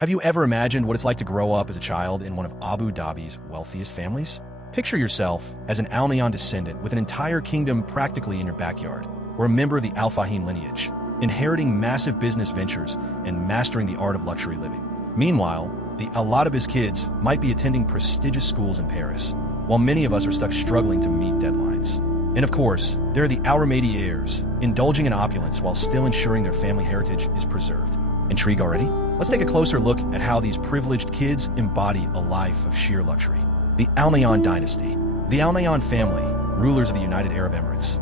Have you ever imagined what it's like to grow up as a child in one of Abu Dhabi's wealthiest families? Picture yourself as an Al Nahyan descendant with an entire kingdom practically in your backyard, or a member of the Al Fahim lineage, inheriting massive business ventures and mastering the art of luxury living. Meanwhile, the Al-Adabi's kids might be attending prestigious schools in Paris, while many of us are stuck struggling to meet deadlines. And of course, there are the Al-Ramadi heirs, indulging in opulence while still ensuring their family heritage is preserved. Intrigue already? Let's take a closer look at how these privileged kids embody a life of sheer luxury. The Al Nahyan dynasty. The Al Nahyan family, rulers of the United Arab Emirates,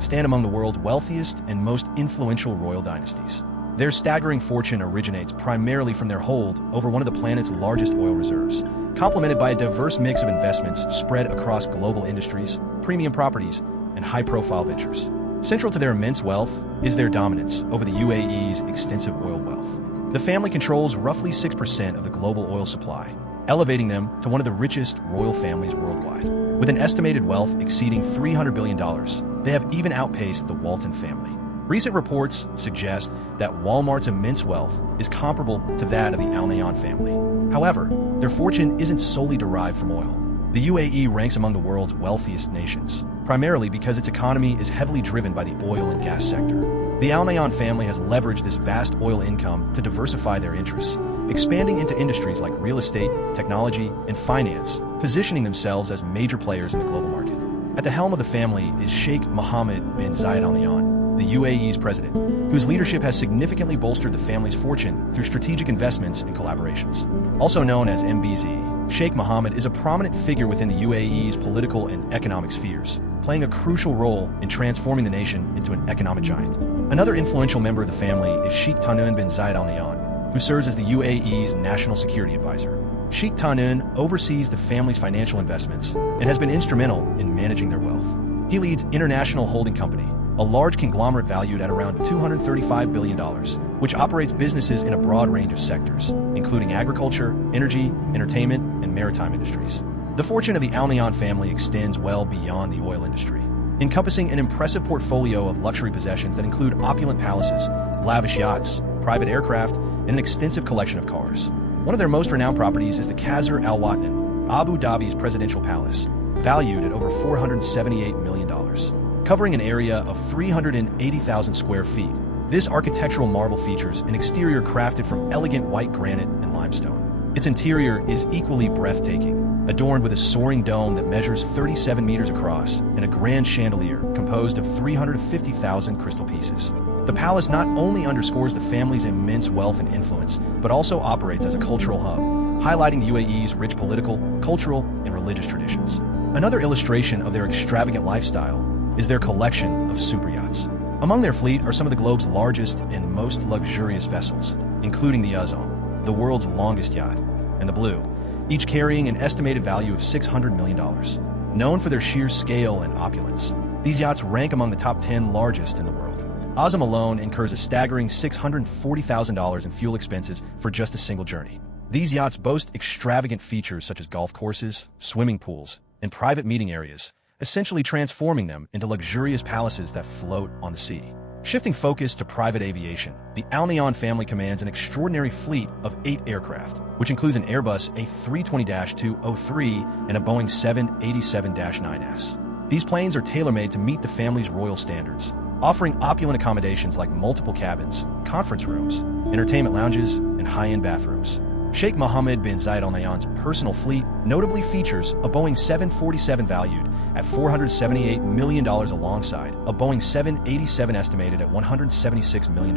stand among the world's wealthiest and most influential royal dynasties. Their staggering fortune originates primarily from their hold over one of the planet's largest oil reserves, complemented by a diverse mix of investments spread across global industries, premium properties, and high-profile ventures. Central to their immense wealth is their dominance over the UAE's extensive oil wealth. The family controls roughly 6% of the global oil supply, elevating them to one of the richest royal families worldwide. With an estimated wealth exceeding $300 billion, they have even outpaced the Walton family. Recent reports suggest that Walmart's immense wealth is comparable to that of the Al Nahyan family. However, their fortune isn't solely derived from oil. The UAE ranks among the world's wealthiest nations, primarily because its economy is heavily driven by the oil and gas sector. The Al Nahyan family has leveraged this vast oil income to diversify their interests, expanding into industries like real estate, technology, and finance, positioning themselves as major players in the global market. At the helm of the family is Sheikh Mohammed bin Zayed Al Nahyan, the UAE's president, whose leadership has significantly bolstered the family's fortune through strategic investments and collaborations. Also known as MBZ, Sheikh Mohammed is a prominent figure within the UAE's political and economic spheres, playing a crucial role in transforming the nation into an economic giant. Another influential member of the family is Sheikh Tahnoon bin Zayed Al Nahyan, who serves as the UAE's national security advisor. Sheikh Tahnoon oversees the family's financial investments and has been instrumental in managing their wealth. He leads International Holding Company, a large conglomerate valued at around $235 billion, which operates businesses in a broad range of sectors, including agriculture, energy, entertainment, and maritime industries. The fortune of the Al Nahyan family extends well beyond the oil industry, encompassing an impressive portfolio of luxury possessions that include opulent palaces, lavish yachts, private aircraft, and an extensive collection of cars. One of their most renowned properties is the Qasr Al Watnan, Abu Dhabi's presidential palace, valued at over $478 million. Covering an area of 380,000 square feet, this architectural marvel features an exterior crafted from elegant white granite and limestone. Its interior is equally breathtaking, adorned with a soaring dome that measures 37 meters across and a grand chandelier composed of 350,000 crystal pieces. The palace not only underscores the family's immense wealth and influence, but also operates as a cultural hub, highlighting the UAE's rich political, cultural, and religious traditions. Another illustration of their extravagant lifestyle is their collection of super yachts. Among their fleet are some of the globe's largest and most luxurious vessels, including the Azam, the world's longest yacht, and the Blue, each carrying an estimated value of $600 million. Known for their sheer scale and opulence, these yachts rank among the top 10 largest in the world. Azam alone incurs a staggering $640,000 in fuel expenses for just a single journey. These yachts boast extravagant features such as golf courses, swimming pools, and private meeting areas, essentially transforming them into luxurious palaces that float on the sea. Shifting focus to private aviation, the Al Nahyan family commands an extraordinary fleet of 8 aircraft, which includes an Airbus A320-203 and a Boeing 787-9S. These planes are tailor-made to meet the family's royal standards, offering opulent accommodations like multiple cabins, conference rooms, entertainment lounges, and high-end bathrooms. Sheikh Mohammed bin Zayed Al Nahyan's personal fleet notably features a Boeing 747 valued at $478 million alongside a Boeing 787 estimated at $176 million.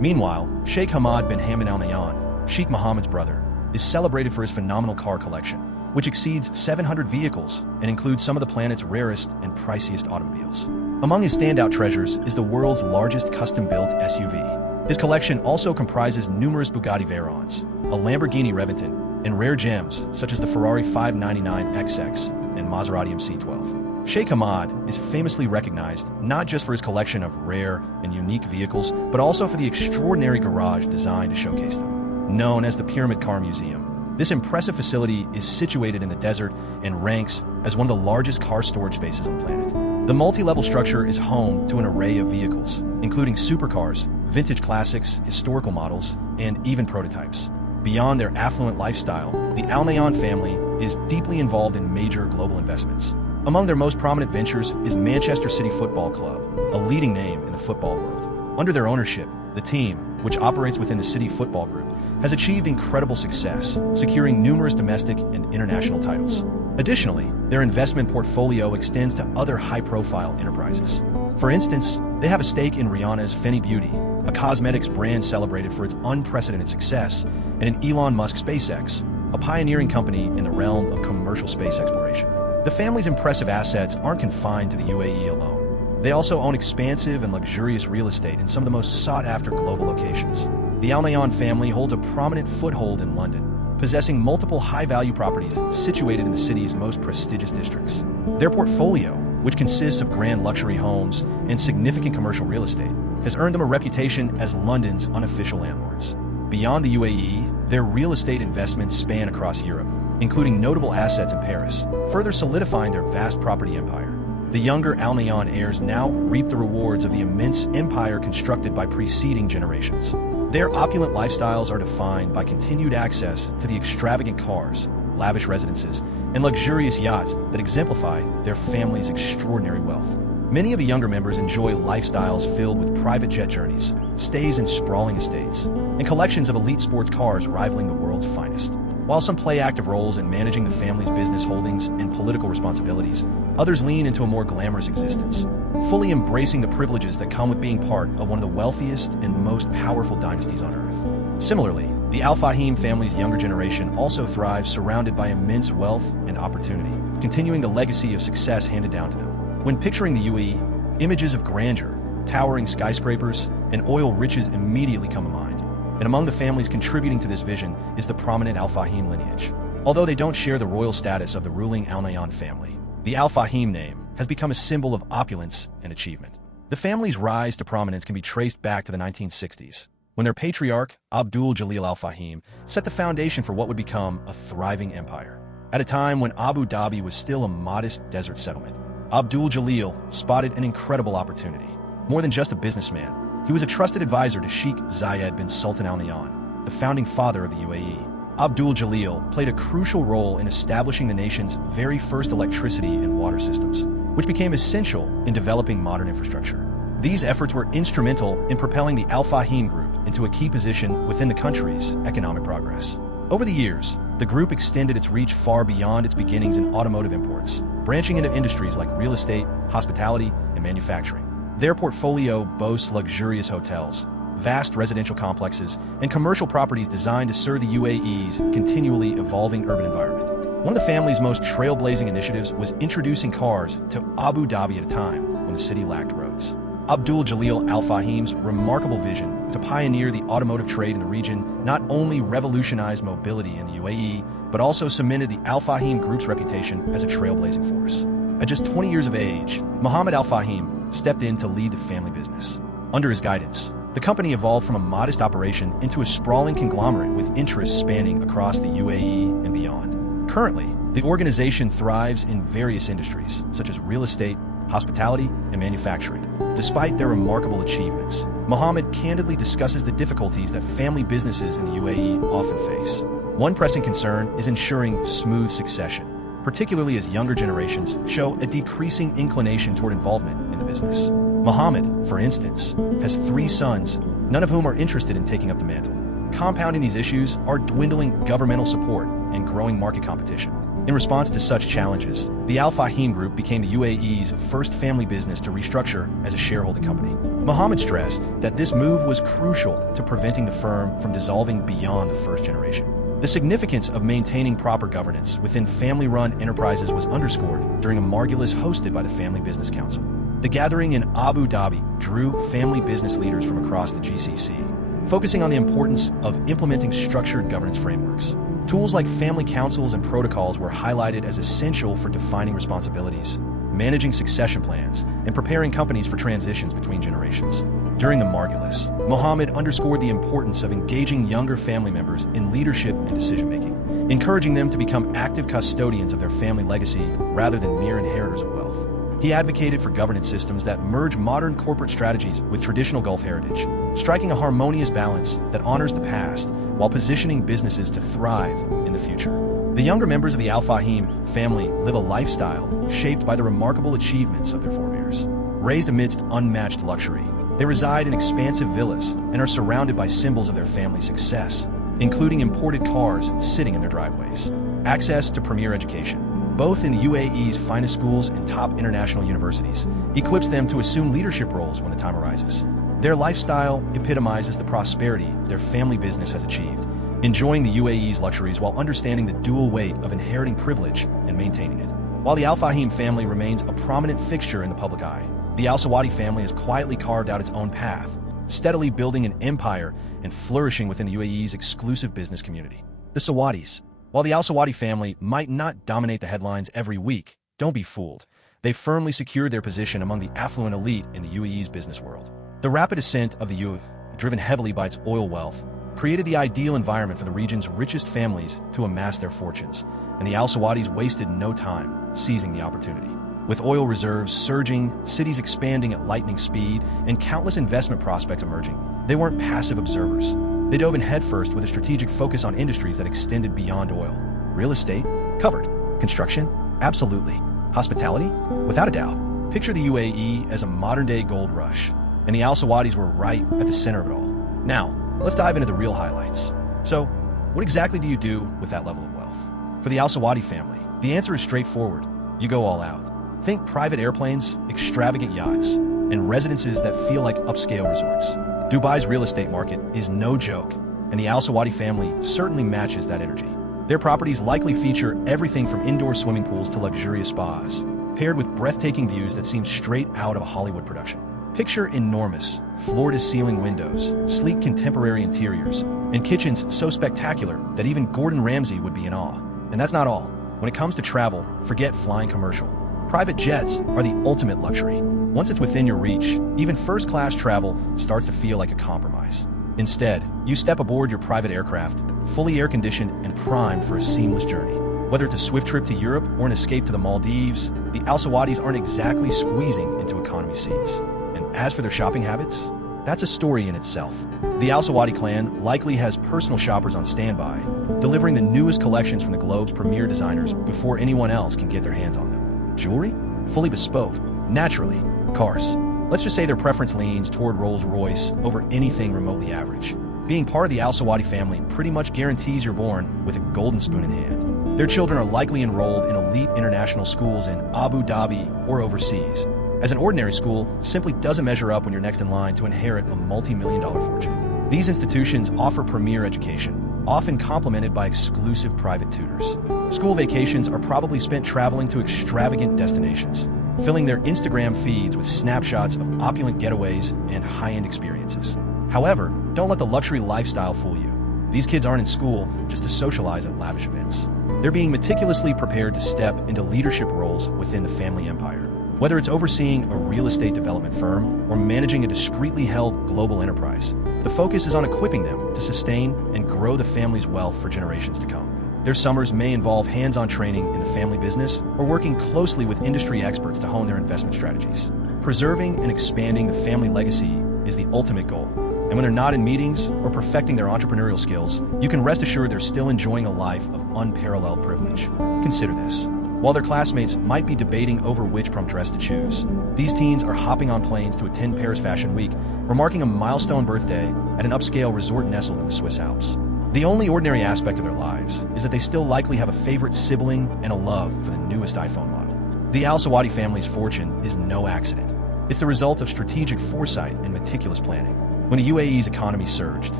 Meanwhile, Sheikh Hamad bin Hamad Al Nahyan, Sheikh Mohammed's brother, is celebrated for his phenomenal car collection, which exceeds 700 vehicles and includes some of the planet's rarest and priciest automobiles. Among his standout treasures is the world's largest custom-built SUV. His collection also comprises numerous Bugatti Veyrons, a Lamborghini Reventon, and rare gems such as the Ferrari 599 XX and Maserati MC12. Sheikh Hamad is famously recognized not just for his collection of rare and unique vehicles, but also for the extraordinary garage designed to showcase them. Known as the Pyramid Car Museum, this impressive facility is situated in the desert and ranks as one of the largest car storage spaces on the planet. The multi-level structure is home to an array of vehicles, including supercars, vintage classics, historical models, and even prototypes. Beyond their affluent lifestyle, the Al Nahyan family is deeply involved in major global investments. Among their most prominent ventures is Manchester City Football Club, a leading name in the football world. Under their ownership, the team, which operates within the City Football Group, has achieved incredible success, securing numerous domestic and international titles. Additionally, their investment portfolio extends to other high-profile enterprises. For instance, they have a stake in Rihanna's Fenty Beauty, a cosmetics brand celebrated for its unprecedented success, and in Elon Musk's SpaceX, a pioneering company in the realm of commercial space exploration. The family's impressive assets aren't confined to the UAE alone. They also own expansive and luxurious real estate in some of the most sought-after global locations. The Al Nahyan family holds a prominent foothold in London, possessing multiple high-value properties situated in the city's most prestigious districts. Their portfolio, which consists of grand luxury homes and significant commercial real estate, has earned them a reputation as London's unofficial landlords. Beyond the UAE, their real estate investments span across Europe, including notable assets in Paris, further solidifying their vast property empire. The younger Al Nahyan heirs now reap the rewards of the immense empire constructed by preceding generations. Their opulent lifestyles are defined by continued access to the extravagant cars, lavish residences, and luxurious yachts that exemplify their family's extraordinary wealth. Many of the younger members enjoy lifestyles filled with private jet journeys, stays in sprawling estates, and collections of elite sports cars rivaling the world's finest. While some play active roles in managing the family's business holdings and political responsibilities, others lean into a more glamorous existence, fully embracing the privileges that come with being part of one of the wealthiest and most powerful dynasties on earth. Similarly, the Al Fahim family's younger generation also thrives surrounded by immense wealth and opportunity, continuing the legacy of success handed down to them. When picturing the UAE, images of grandeur, towering skyscrapers, and oil riches immediately come to mind. And among the families contributing to this vision is the prominent Al Fahim lineage. Although they don't share the royal status of the ruling Al Nahyan family, the Al Fahim name has become a symbol of opulence and achievement. The family's rise to prominence can be traced back to the 1960s, when their patriarch, Abdul Jalil Al Fahim, set the foundation for what would become a thriving empire. At a time when Abu Dhabi was still a modest desert settlement, Abdul Jalil spotted an incredible opportunity. More than just a businessman, he was a trusted advisor to Sheikh Zayed bin Sultan Al Nahyan, the founding father of the UAE. Abdul Jalil played a crucial role in establishing the nation's very first electricity and water systems, which became essential in developing modern infrastructure. These efforts were instrumental in propelling the Al Fahim Group into a key position within the country's economic progress. Over the years, the group extended its reach far beyond its beginnings in automotive imports, branching into industries like real estate, hospitality, and manufacturing. Their portfolio boasts luxurious hotels, vast residential complexes, and commercial properties designed to serve the UAE's continually evolving urban environment. One of the family's most trailblazing initiatives was introducing cars to Abu Dhabi at a time when the city lacked roads. Abdul Jalil Al Fahim's remarkable vision to pioneer the automotive trade in the region not only revolutionized mobility in the UAE, but also cemented the Al Fahim Group's reputation as a trailblazing force. At just 20 years of age, Mohammed Al Fahim stepped in to lead the family business. Under his guidance, the company evolved from a modest operation into a sprawling conglomerate with interests spanning across the UAE and beyond. Currently, the organization thrives in various industries, such as real estate, hospitality, and manufacturing. Despite their remarkable achievements, Mohammed candidly discusses the difficulties that family businesses in the UAE often face. One pressing concern is ensuring smooth succession, particularly as younger generations show a decreasing inclination toward involvement in the business. Mohammed, for instance, has 3 sons, none of whom are interested in taking up the mantle. Compounding these issues are dwindling governmental support and growing market competition. In response to such challenges, the Al Fahim Group became the UAE's first family business to restructure as a shareholding company. Mohammed stressed that this move was crucial to preventing the firm from dissolving beyond the first generation. The significance of maintaining proper governance within family-run enterprises was underscored during a Margulis hosted by the Family Business Council. The gathering in Abu Dhabi drew family business leaders from across the GCC, focusing on the importance of implementing structured governance frameworks. Tools like family councils and protocols were highlighted as essential for defining responsibilities, managing succession plans, and preparing companies for transitions between generations. During the Margulis, Mohammed underscored the importance of engaging younger family members in leadership and decision-making, encouraging them to become active custodians of their family legacy rather than mere inheritors of wealth. He advocated for governance systems that merge modern corporate strategies with traditional Gulf heritage, striking a harmonious balance that honors the past while positioning businesses to thrive in the future. The younger members of the Al Fahim family live a lifestyle shaped by the remarkable achievements of their forebears. Raised amidst unmatched luxury, they reside in expansive villas and are surrounded by symbols of their family's success, including imported cars sitting in their driveways. Access to premier education, both in the UAE's finest schools and top international universities, equips them to assume leadership roles when the time arises. Their lifestyle epitomizes the prosperity their family business has achieved, enjoying the UAE's luxuries while understanding the dual weight of inheriting privilege and maintaining it. While the Al Fahim family remains a prominent fixture in the public eye, the Al Sawadi family has quietly carved out its own path, steadily building an empire and flourishing within the UAE's exclusive business community. The Sawadis. While the Al Sawadi family might not dominate the headlines every week, don't be fooled. They firmly secured their position among the affluent elite in the UAE's business world. The rapid ascent of the UAE, driven heavily by its oil wealth, created the ideal environment for the region's richest families to amass their fortunes, and the Al Sawadis wasted no time seizing the opportunity. With oil reserves surging, cities expanding at lightning speed, and countless investment prospects emerging, they weren't passive observers. They dove in headfirst with a strategic focus on industries that extended beyond oil. Real estate? Covered. Construction? Absolutely. Hospitality? Without a doubt. Picture the UAE as a modern-day gold rush, and the Al Sawadis were right at the center of it all. Now, let's dive into the real highlights. So, what exactly do you do with that level of wealth? For the Al Sawadi family, the answer is straightforward. You go all out. Think private airplanes, extravagant yachts, and residences that feel like upscale resorts. Dubai's real estate market is no joke, and the Al Sawadi family certainly matches that energy. Their properties likely feature everything from indoor swimming pools to luxurious spas, paired with breathtaking views that seem straight out of a Hollywood production. Picture enormous, floor-to-ceiling windows, sleek contemporary interiors, and kitchens so spectacular that even Gordon Ramsay would be in awe. And that's not all. When it comes to travel, forget flying commercial. Private jets are the ultimate luxury. Once it's within your reach, even first-class travel starts to feel like a compromise. Instead, you step aboard your private aircraft, fully air-conditioned and primed for a seamless journey. Whether it's a swift trip to Europe or an escape to the Maldives, the Al Sawadis aren't exactly squeezing into economy seats. And as for their shopping habits, that's a story in itself. The Al Sawadi clan likely has personal shoppers on standby, delivering the newest collections from the globe's premier designers before anyone else can get their hands on them. Jewelry? Fully bespoke. Naturally. Cars. Let's just say their preference leans toward Rolls-Royce over anything remotely average. Being part of the Al Sawadi family pretty much guarantees you're born with a golden spoon in hand. Their children are likely enrolled in elite international schools in Abu Dhabi or overseas, as an ordinary school simply doesn't measure up when you're next in line to inherit a multi-million-dollar fortune. These institutions offer premier education, often complemented by exclusive private tutors. School vacations are probably spent traveling to extravagant destinations, filling their Instagram feeds with snapshots of opulent getaways and high-end experiences. However, don't let the luxury lifestyle fool you. These kids aren't in school just to socialize at lavish events. They're being meticulously prepared to step into leadership roles within the family empire. Whether it's overseeing a real estate development firm or managing a discreetly held global enterprise, the focus is on equipping them to sustain and grow the family's wealth for generations to come. Their summers may involve hands-on training in the family business or working closely with industry experts to hone their investment strategies. Preserving and expanding the family legacy is the ultimate goal. And when they're not in meetings or perfecting their entrepreneurial skills, you can rest assured they're still enjoying a life of unparalleled privilege. Consider this. While their classmates might be debating over which prom dress to choose, these teens are hopping on planes to attend Paris Fashion Week or marking a milestone birthday at an upscale resort nestled in the Swiss Alps. The only ordinary aspect of their lives is that they still likely have a favorite sibling and a love for the newest iPhone model. The Al Sawadi family's fortune is no accident. It's the result of strategic foresight and meticulous planning. When the UAE's economy surged,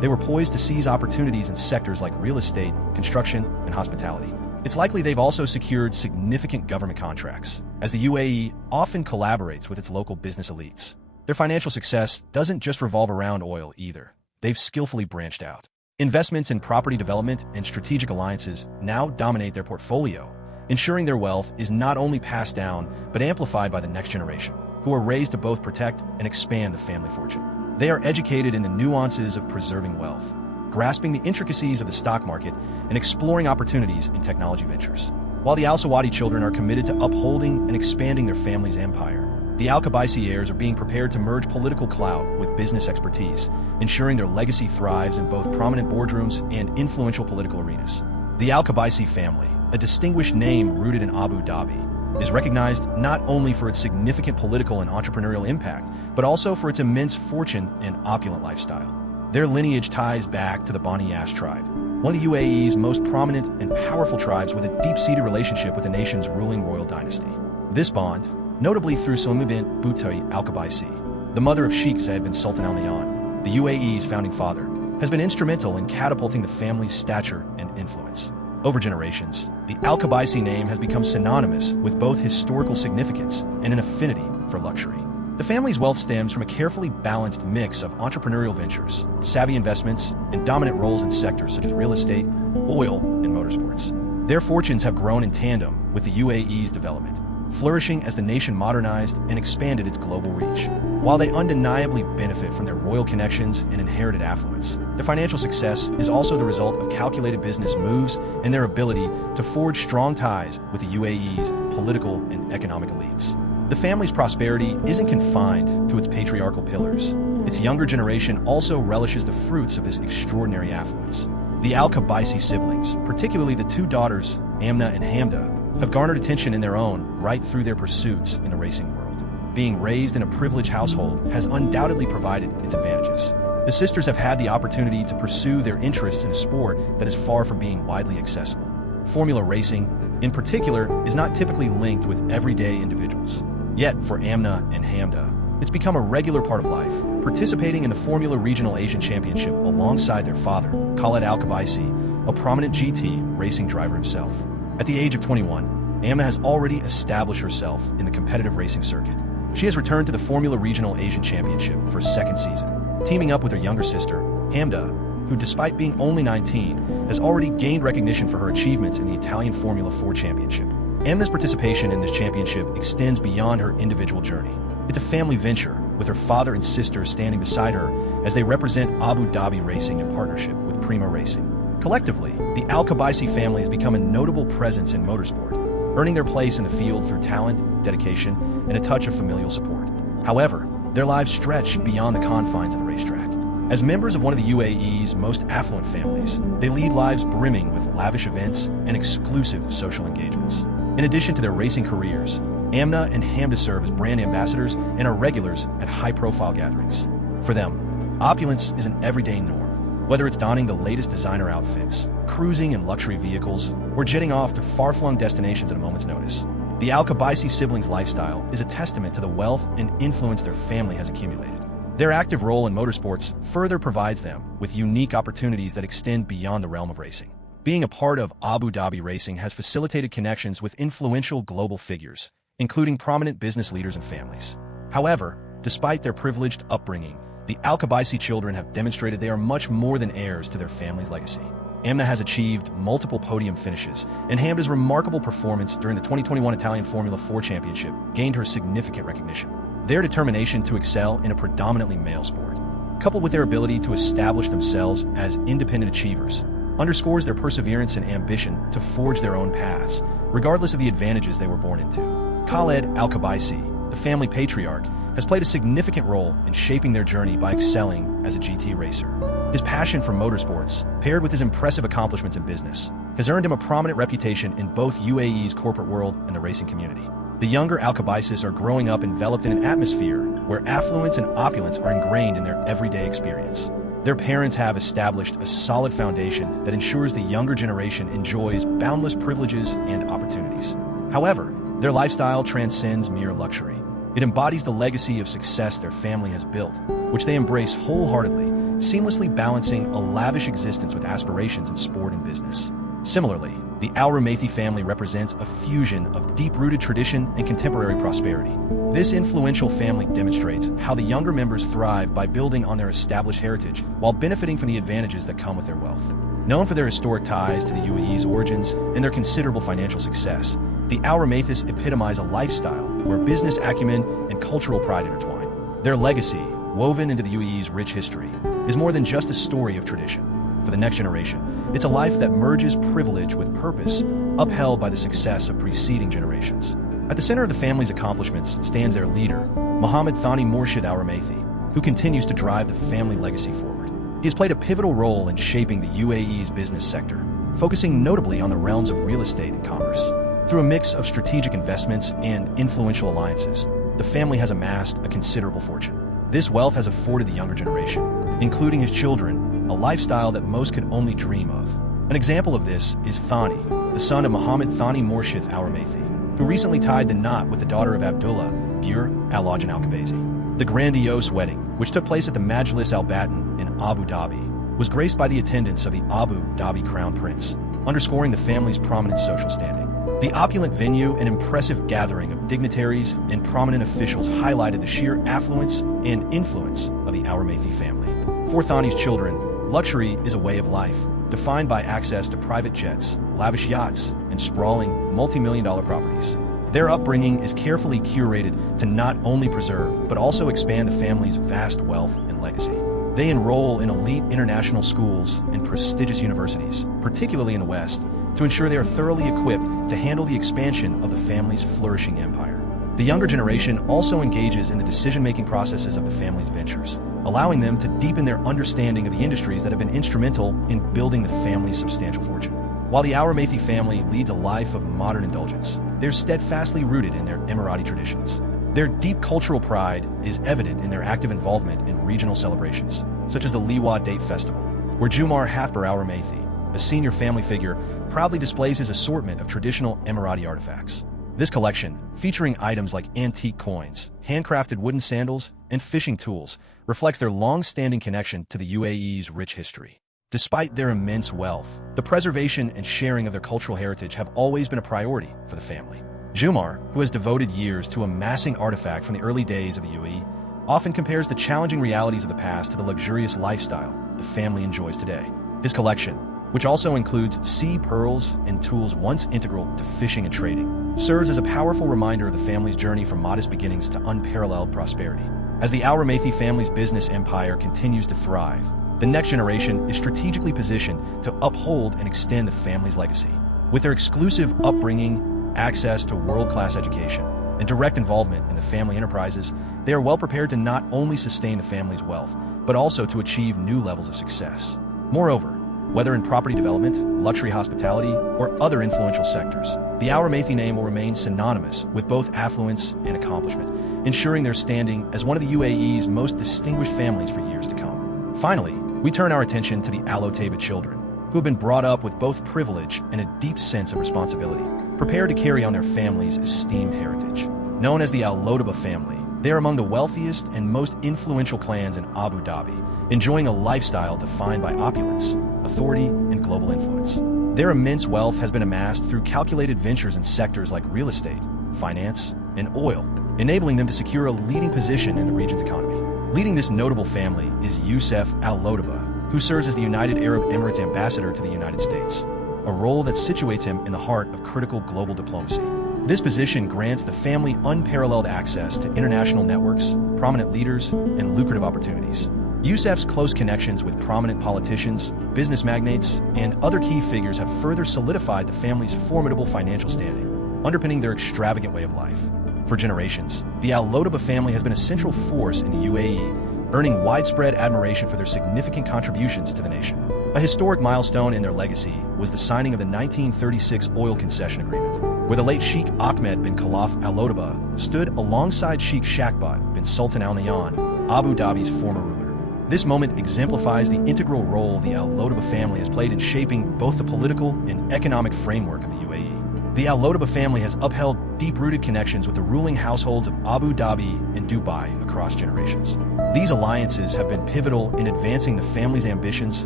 they were poised to seize opportunities in sectors like real estate, construction, and hospitality. It's likely they've also secured significant government contracts, as the UAE often collaborates with its local business elites. Their financial success doesn't just revolve around oil either. They've skillfully branched out. Investments in property development and strategic alliances now dominate their portfolio, ensuring their wealth is not only passed down, but amplified by the next generation, who are raised to both protect and expand the family fortune. They are educated in the nuances of preserving wealth, grasping the intricacies of the stock market, and exploring opportunities in technology ventures. While the Al Sawadi children are committed to upholding and expanding their family's empire, The Al-Qabaisi heirs are being prepared to merge political clout with business expertise, ensuring their legacy thrives in both prominent boardrooms and influential political arenas. The Al-Qabaisi family, a distinguished name rooted in Abu Dhabi, is recognized not only for its significant political and entrepreneurial impact, but also for its immense fortune and opulent lifestyle. Their lineage ties back to the Bani Yash tribe, one of the UAE's most prominent and powerful tribes with a deep-seated relationship with the nation's ruling royal dynasty. This bond, notably through Salima bint Boutai al-Qabaisi, the mother of Sheikh Zayed bin Sultan Al Nahyan, the UAE's founding father, has been instrumental in catapulting the family's stature and influence. Over generations, the Al-Qabaisi name has become synonymous with both historical significance and an affinity for luxury. The family's wealth stems from a carefully balanced mix of entrepreneurial ventures, savvy investments, and dominant roles in sectors such as real estate, oil, and motorsports. Their fortunes have grown in tandem with the UAE's development, flourishing as the nation modernized and expanded its global reach. While they undeniably benefit from their royal connections and inherited affluence, their financial success is also the result of calculated business moves and their ability to forge strong ties with the UAE's political and economic elites. The family's prosperity isn't confined to its patriarchal pillars. Its younger generation also relishes the fruits of this extraordinary affluence. The Al-Qabaisi siblings, particularly the two daughters, Amna and Hamda, have garnered attention in their own right through their pursuits in the racing world. Being raised in a privileged household has undoubtedly provided its advantages. The sisters have had the opportunity to pursue their interests in a sport that is far from being widely accessible. Formula racing, in particular, is not typically linked with everyday individuals. Yet, for Amna and Hamda, it's become a regular part of life, participating in the Formula Regional Asian Championship alongside their father, Khaled Al-Qabaisi, a prominent GT racing driver himself. At the age of 21, Amna has already established herself in the competitive racing circuit. She has returned to the Formula Regional Asian Championship for a second season, teaming up with her younger sister, Hamda, who despite being only 19, has already gained recognition for her achievements in the Italian Formula 4 Championship. Amna's participation in this championship extends beyond her individual journey. It's a family venture, with her father and sister standing beside her as they represent Abu Dhabi Racing in partnership with Prima Racing. Collectively, the Al-Qabaisi family has become a notable presence in motorsport, earning their place in the field through talent, dedication, and a touch of familial support. However, their lives stretch beyond the confines of the racetrack. As members of one of the UAE's most affluent families, they lead lives brimming with lavish events and exclusive social engagements. In addition to their racing careers, Amna and Hamda serve as brand ambassadors and are regulars at high-profile gatherings. For them, opulence is an everyday norm. Whether it's donning the latest designer outfits, cruising in luxury vehicles, or jetting off to far-flung destinations at a moment's notice, the Al-Qabaisi siblings' lifestyle is a testament to the wealth and influence their family has accumulated. Their active role in motorsports further provides them with unique opportunities that extend beyond the realm of racing. Being a part of Abu Dhabi Racing has facilitated connections with influential global figures, including prominent business leaders and families. However, despite their privileged upbringing, the Al-Qabaisi children have demonstrated they are much more than heirs to their family's legacy. Amna has achieved multiple podium finishes, and Hamda's remarkable performance during the 2021 Italian Formula 4 Championship gained her significant recognition. Their determination to excel in a predominantly male sport, coupled with their ability to establish themselves as independent achievers, underscores their perseverance and ambition to forge their own paths, regardless of the advantages they were born into. Khaled Al-Qabaisi, the family patriarch, has played a significant role in shaping their journey by excelling as a GT racer. His passion for motorsports, paired with his impressive accomplishments in business, has earned him a prominent reputation in both UAE's corporate world and the racing community. The younger Al-Qabaisis are growing up enveloped in an atmosphere where affluence and opulence are ingrained in their everyday experience. Their parents have established a solid foundation that ensures the younger generation enjoys boundless privileges and opportunities. However, their lifestyle transcends mere luxury. It embodies the legacy of success their family has built, which they embrace wholeheartedly, seamlessly balancing a lavish existence with aspirations in sport and business. Similarly, the Al-Rumaythi family represents a fusion of deep-rooted tradition and contemporary prosperity. This influential family demonstrates how the younger members thrive by building on their established heritage while benefiting from the advantages that come with their wealth. Known for their historic ties to the UAE's origins and their considerable financial success, the Al-Rumaythis epitomize a lifestyle where business acumen and cultural pride intertwine. Their legacy, woven into the UAE's rich history, is more than just a story of tradition. For the next generation, it's a life that merges privilege with purpose, upheld by the success of preceding generations. At the center of the family's accomplishments stands their leader, Mohammed Thani Morshid Al Ramathi, who continues to drive the family legacy forward. He has played a pivotal role in shaping the UAE's business sector, focusing notably on the realms of real estate and commerce. Through a mix of strategic investments and influential alliances, the family has amassed a considerable fortune. This wealth has afforded the younger generation, including his children, a lifestyle that most could only dream of. An example of this is Thani, the son of Mohammed Thani Morshid Al Ramathi, who recently tied the knot with the daughter of Abdullah, Bur Al-Ajin Al-Kabazi. The grandiose wedding, which took place at the Majlis Al Batten in Abu Dhabi, was graced by the attendance of the Abu Dhabi Crown Prince, underscoring the family's prominent social standing. The opulent venue and impressive gathering of dignitaries and prominent officials highlighted the sheer affluence and influence of the Al Ramathi family. For Thani's children, luxury is a way of life, defined by access to private jets, lavish yachts, and sprawling, multi-million-dollar properties. Their upbringing is carefully curated to not only preserve, but also expand the family's vast wealth and legacy. They enroll in elite international schools and prestigious universities, particularly in the West, to ensure they are thoroughly equipped to handle the expansion of the family's flourishing empire. The younger generation also engages in the decision-making processes of the family's ventures, allowing them to deepen their understanding of the industries that have been instrumental in building the family's substantial fortune. While the Al Ramathi family leads a life of modern indulgence, they're steadfastly rooted in their Emirati traditions. Their deep cultural pride is evident in their active involvement in regional celebrations, such as the Liwa Date Festival, where Jumar Hafbar Al Ramathi, a senior family figure, proudly displays his assortment of traditional Emirati artifacts. This collection, featuring items like antique coins, handcrafted wooden sandals, and fishing tools, reflects their long-standing connection to the UAE's rich history. Despite their immense wealth, the preservation and sharing of their cultural heritage have always been a priority for the family. Jumar, who has devoted years to amassing artifacts from the early days of the UAE, often compares the challenging realities of the past to the luxurious lifestyle the family enjoys today. His collection, which also includes sea pearls and tools once integral to fishing and trading, serves as a powerful reminder of the family's journey from modest beginnings to unparalleled prosperity. As the Al Ramathi family's business empire continues to thrive, the next generation is strategically positioned to uphold and extend the family's legacy. With their exclusive upbringing, access to world-class education, and direct involvement in the family enterprises, they are well prepared to not only sustain the family's wealth, but also to achieve new levels of success. Moreover, whether in property development, luxury hospitality, or other influential sectors, the Al Ramathi name will remain synonymous with both affluence and accomplishment, ensuring their standing as one of the UAE's most distinguished families for years to come. Finally, we turn our attention to the Al Otaiba children, who have been brought up with both privilege and a deep sense of responsibility, prepared to carry on their family's esteemed heritage. Known as the Al Otaiba family, they are among the wealthiest and most influential clans in Abu Dhabi, enjoying a lifestyle defined by opulence, authority, and global influence. Their immense wealth has been amassed through calculated ventures in sectors like real estate, finance, and oil, enabling them to secure a leading position in the region's economy. Leading this notable family is Youssef Al Otaiba, who serves as the United Arab Emirates ambassador to the United States, a role that situates him in the heart of critical global diplomacy. This position grants the family unparalleled access to international networks, prominent leaders, and lucrative opportunities. Youssef's close connections with prominent politicians, business magnates, and other key figures have further solidified the family's formidable financial standing, underpinning their extravagant way of life. For generations, the Al Otaiba family has been a central force in the UAE, earning widespread admiration for their significant contributions to the nation. A historic milestone in their legacy was the signing of the 1936 oil concession agreement, where the late Sheikh Ahmed bin Khalaf Al Otaiba stood alongside Sheikh Shakbat bin Sultan Al Nahyan, Abu Dhabi's former ruler. This moment exemplifies the integral role the Al Otaiba family has played in shaping both the political and economic framework of the UAE. The Al Otaiba family has upheld deep-rooted connections with the ruling households of Abu Dhabi and Dubai across generations. These alliances have been pivotal in advancing the family's ambitions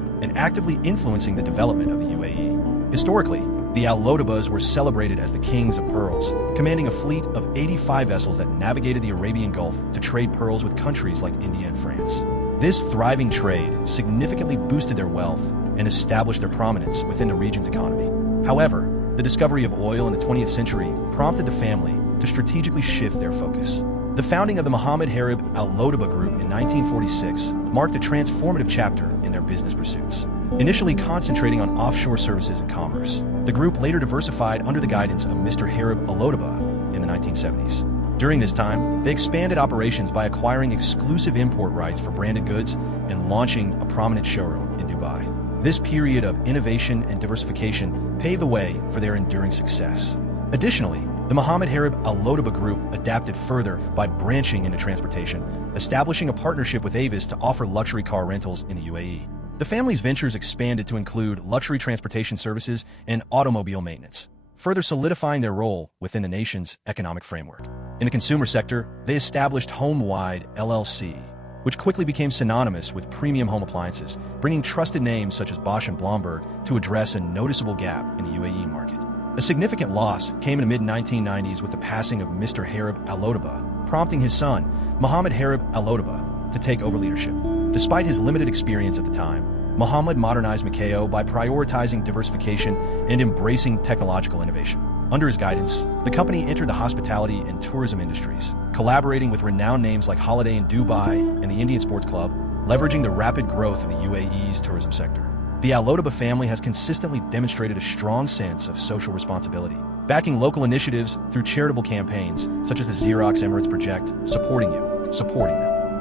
and actively influencing the development of the UAE. Historically, the Al Otaibas were celebrated as the kings of pearls, commanding a fleet of 85 vessels that navigated the Arabian Gulf to trade pearls with countries like India and France. This thriving trade significantly boosted their wealth and established their prominence within the region's economy. However, the discovery of oil in the 20th century prompted the family to strategically shift their focus. The founding of the Mohammed Harib Al Otaiba Group in 1946 marked a transformative chapter in their business pursuits. Initially concentrating on offshore services and commerce, the group later diversified under the guidance of Mr. Harib Al Otaiba, in the 1970s. During this time, they expanded operations by acquiring exclusive import rights for branded goods and launching a prominent showroom in Dubai. This period of innovation and diversification paved the way for their enduring success. Additionally, the Mohammed Harib Al Lotaba Group adapted further by branching into transportation, establishing a partnership with Avis to offer luxury car rentals in the UAE. The family's ventures expanded to include luxury transportation services and automobile maintenance, further solidifying their role within the nation's economic framework. In the consumer sector, they established Home-Wide LLC, which quickly became synonymous with premium home appliances, bringing trusted names such as Bosch and Blomberg to address a noticeable gap in the UAE market. A significant loss came in the mid-1990s with the passing of Mr. Harib Al Lotaba, prompting his son, Mohammed Harib Al Lotaba, to take over leadership. Despite his limited experience at the time, Mohammed modernized Makeo by prioritizing diversification and embracing technological innovation. Under his guidance, the company entered the hospitality and tourism industries, collaborating with renowned names like Holiday Inn Dubai and the Indian Sports Club, leveraging the rapid growth of the UAE's tourism sector. The Al Lotaba family has consistently demonstrated a strong sense of social responsibility, backing local initiatives through charitable campaigns such as the Xerox Emirates Project, supporting them.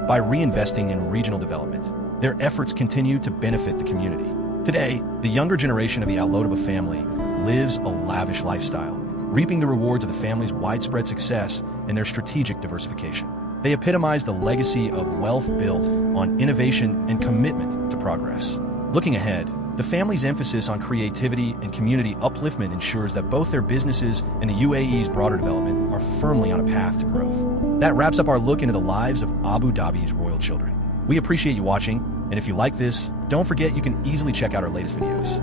By reinvesting in regional development, their efforts continue to benefit the community. Today, the younger generation of the Al Lotaba family lives a lavish lifestyle, reaping the rewards of the family's widespread success and their strategic diversification. They epitomize the legacy of wealth built on innovation and commitment to progress. Looking ahead, the family's emphasis on creativity and community upliftment ensures that both their businesses and the UAE's broader development are firmly on a path to growth. That wraps up our look into the lives of Abu Dhabi's royal children. We appreciate you watching, and if you like this, don't forget you can easily check out our latest videos.